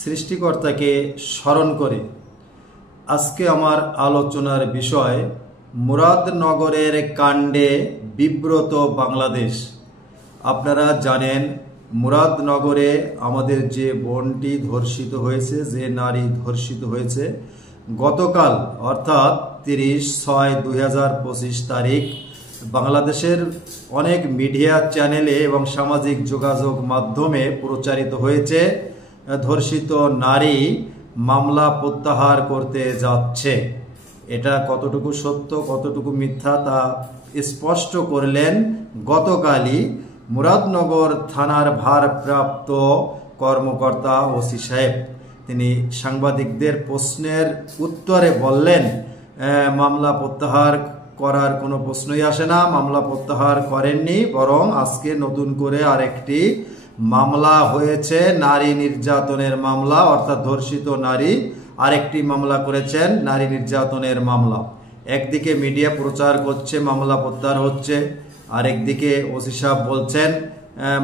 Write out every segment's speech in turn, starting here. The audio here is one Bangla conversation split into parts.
সৃষ্টিকর্তাকে স্মরণ করে আজকে আমার আলোচনার বিষয় মুরাদনগরের কাণ্ডে বিব্রত বাংলাদেশ। আপনারা জানেন মুরাদনগরে আমাদের যে বোনটি ধর্ষিত হয়েছে, যে নারী ধর্ষিত হয়েছে, গতকাল অর্থাৎ 30/6/2025 তারিখ বাংলাদেশের অনেক মিডিয়া চ্যানেলে এবং সামাজিক যোগাযোগ মাধ্যমে প্রচারিত হয়েছে ধর্ষিত নারী মামলা প্রত্যাহার করতে যাচ্ছে। এটা কতটুকু সত্য কতটুকু মিথ্যা তা স্পষ্ট করলেন গতকালই মুরাদনগর থানার ভারপ্রাপ্ত কর্মকর্তা ওসি সাহেব। তিনি সাংবাদিকদের প্রশ্নের উত্তরে বললেন, মামলা প্রত্যাহার করার কোনো প্রশ্নই আসে না, মামলা প্রত্যাহার করেননি, বরং আজকে নতুন করে আরেকটি মামলা হয়েছে, নারী নির্যাতনের মামলা, অর্থাৎ ধর্ষিত নারী আরেকটি মামলা করেছেন, নারী নির্যাতনের মামলা। একদিকে মিডিয়া প্রচার করছে মামলা প্রত্যাহার হচ্ছে, আরেকদিকে ওসি সাহেব বলছেন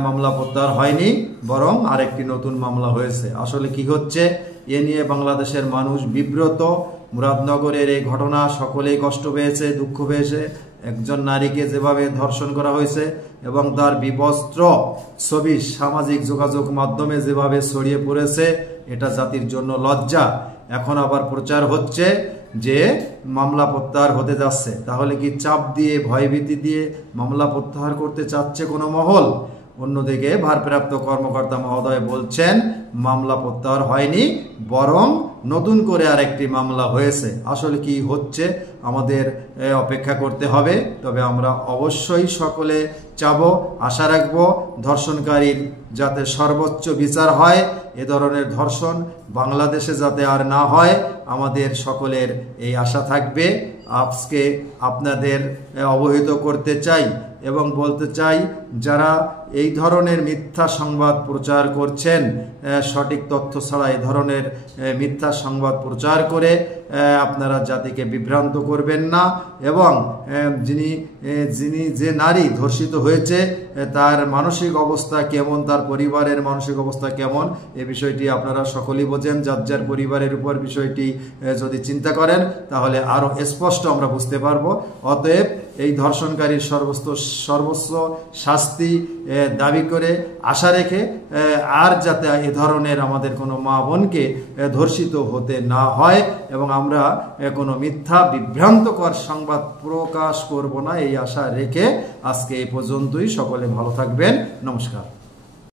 মামলা প্রত্যাহার হয়নি, বরং আরেকটি নতুন মামলা হয়েছে। আসলে কি হচ্ছে এ নিয়ে বাংলাদেশের মানুষ বিব্রত। মুরাদনগরের এই ঘটনা সকলেই কষ্ট পেয়েছে, দুঃখ পেয়েছে। একজন নারীকে যেভাবে ধর্ষণ করা হয়েছে এবং তার বিবস্ত্র ছবি সামাজিক যোগাযোগ মাধ্যমে যেভাবে ছড়িয়ে পড়েছে, এটা জাতির জন্য লজ্জা। এখন আবার প্রচার হচ্ছে যে মামলা প্রত্যাহার হতে যাচ্ছে। তাহলে কি চাপ দিয়ে, ভয়ভীতি দিয়ে মামলা প্রত্যাহার করতে চাচ্ছে কোনো মহল? অন্যদিকে ভারপ্রাপ্ত কর্মকর্তা মহোদয় বলছেন মামলা প্রত্যাহার হয়নি, বরং নতুন করে আরেকটি মামলা হয়েছে। আসলে কি হচ্ছে আমাদের অপেক্ষা করতে হবে। তবে আমরা অবশ্যই সকলে চাবো, আশা রাখবো ধর্ষণকারীর যাতে সর্বোচ্চ বিচার হয়, এ ধরনের ধর্ষণ বাংলাদেশে যাতে আর না হয়, আমাদের সকলের এই আশা থাকবে। আজকে আপনাদের অবহিত করতে চাই এবং বলতে চাই, যারা এই ধরনের মিথ্যা সংবাদ প্রচার করছেন, সঠিক তথ্য ছাড়া এই ধরনের মিথ্যা সংবাদ প্রচার করে আপনারা জাতিকে বিভ্রান্ত করবেন না। এবং যে নারী ধর্ষিত হয়েছে তার মানসিক অবস্থা কেমন, তার পরিবারের মানসিক অবস্থা কেমন, এই বিষয়টি আপনারা সকলেই বোঝেন। যার যার পরিবারের উপর বিষয়টি যদি চিন্তা করেন তাহলে আরও স্পষ্ট আমরা বুঝতে পারবো। অতএব এই ধর্ষণকারীর সর্বোচ্চ শাস্তি দাবি করে, আশা রেখে, আর যাতে এ ধরনের আমাদের কোনো মা বোনকে ধর্ষিত হতে না হয় এবং আমরা কোনো মিথ্যা বিভ্রান্তকর সংবাদ প্রকাশ করব না, এই আশা রেখে আজকে এই পর্যন্তই। সকলে ভালো থাকবেন। নমস্কার।